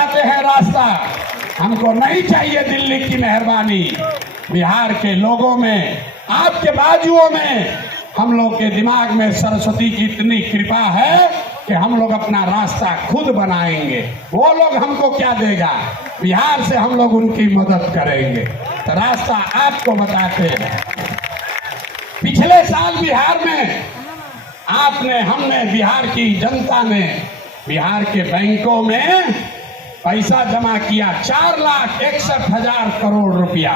बताते हैं रास्ता। हमको नहीं चाहिए दिल्ली की मेहरबानी। बिहार के लोगों में, आपके बाजुओं में, हम लोग के दिमाग में सरस्वती की इतनी कृपा है कि हम लोग अपना रास्ता खुद बनाएंगे। वो लोग हमको क्या देगा, बिहार से हम लोग उनकी मदद करेंगे। तो रास्ता आपको बताते हैं। पिछले साल बिहार में हमने बिहार की जनता ने बिहार के बैंकों में पैसा जमा किया 4,61,000 करोड़ रुपया।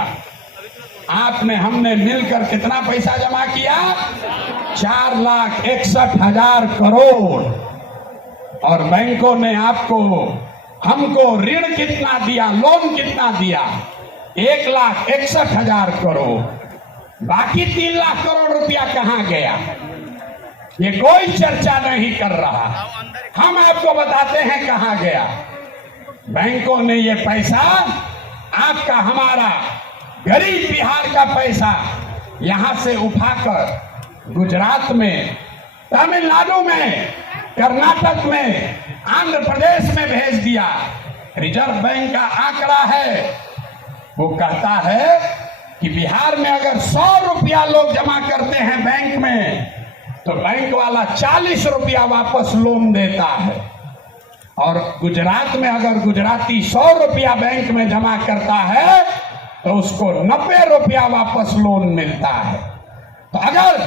हमने मिलकर कितना पैसा जमा किया? 4,61,000 करोड़। और बैंकों ने हमको ऋण कितना दिया, लोन कितना दिया? 1,61,000 करोड़। बाकी 3 लाख करोड़ रुपया कहाँ गया, ये कोई चर्चा नहीं कर रहा। हम आपको बताते हैं कहाँ गया। बैंकों ने ये पैसा, आपका हमारा गरीब बिहार का पैसा यहां से उठाकर गुजरात में, तमिलनाडु में, कर्नाटक में, आंध्र प्रदेश में भेज दिया। रिजर्व बैंक का आंकड़ा है, वो कहता है कि बिहार में अगर 100 रुपया लोग जमा करते हैं बैंक में, तो बैंक वाला 40 रुपया वापस लोन देता है। और गुजरात में अगर गुजराती 100 रुपया बैंक में जमा करता है तो उसको 90 रुपया वापस लोन मिलता है। तो अगर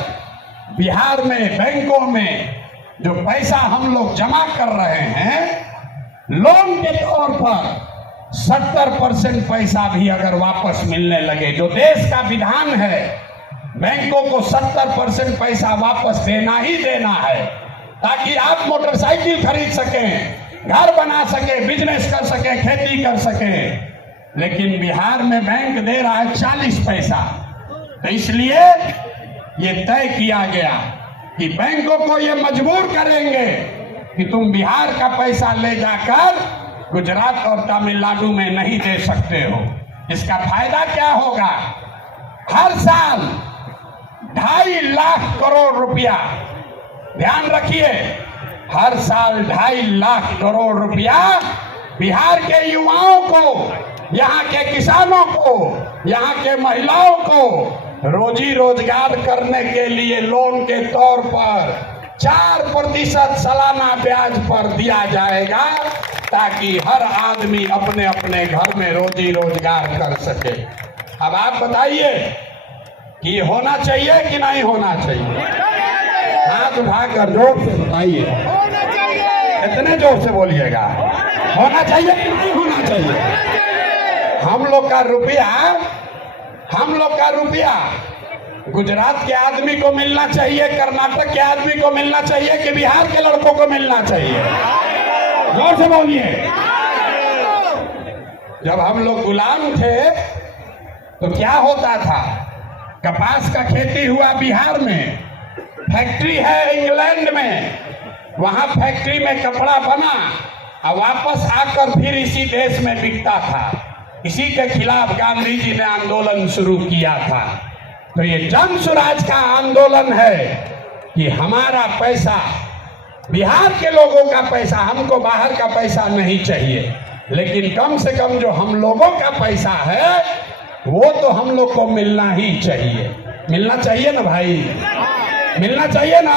बिहार में बैंकों में जो पैसा हम लोग जमा कर रहे हैं लोन के तौर पर, 70% पैसा भी अगर वापस मिलने लगे, जो देश का विधान है, बैंकों को 70% पैसा वापस देना ही देना है, ताकि आप मोटरसाइकिल खरीद सकें, घर बना सके, बिजनेस कर सके, खेती कर सके। लेकिन बिहार में बैंक दे रहा है 40 पैसा। तो इसलिए ये तय किया गया कि बैंकों को ये मजबूर करेंगे कि तुम बिहार का पैसा ले जाकर गुजरात और तमिलनाडु में नहीं दे सकते हो। इसका फायदा क्या होगा? हर साल 2.5 लाख करोड़ रुपया, ध्यान रखिए, हर साल 2.5 लाख करोड़ रुपया बिहार के युवाओं को, यहाँ के किसानों को, यहाँ के महिलाओं को रोजी रोजगार करने के लिए लोन के तौर पर 4% सालाना ब्याज पर दिया जाएगा, ताकि हर आदमी अपने अपने घर में रोजी रोजगार कर सके। अब आप बताइए कि होना चाहिए कि नहीं होना चाहिए? हाथ उठाकर जोर से बताइए, इतने जोर से बोलिएगा। होना चाहिए कि नहीं होना चाहिए? हम लोग का रुपया गुजरात के आदमी को मिलना चाहिए, कर्नाटक के आदमी को मिलना चाहिए कि बिहार के लड़कों को मिलना चाहिए? जोर से बोलिए। जब हम लोग गुलाम थे तो क्या होता था? कपास का खेती हुआ बिहार में, फैक्ट्री है इंग्लैंड में, वहां फैक्ट्री में कपड़ा बना और वापस आकर फिर इसी देश में बिकता था। इसी के खिलाफ गांधी जी ने आंदोलन शुरू किया था। तो ये जन स्वराज का आंदोलन है कि हमारा पैसा, बिहार के लोगों का पैसा, हमको बाहर का पैसा नहीं चाहिए, लेकिन कम से कम जो हम लोगों का पैसा है वो तो हम लोग को मिलना ही चाहिए। मिलना चाहिए ना भाई, मिलना चाहिए ना।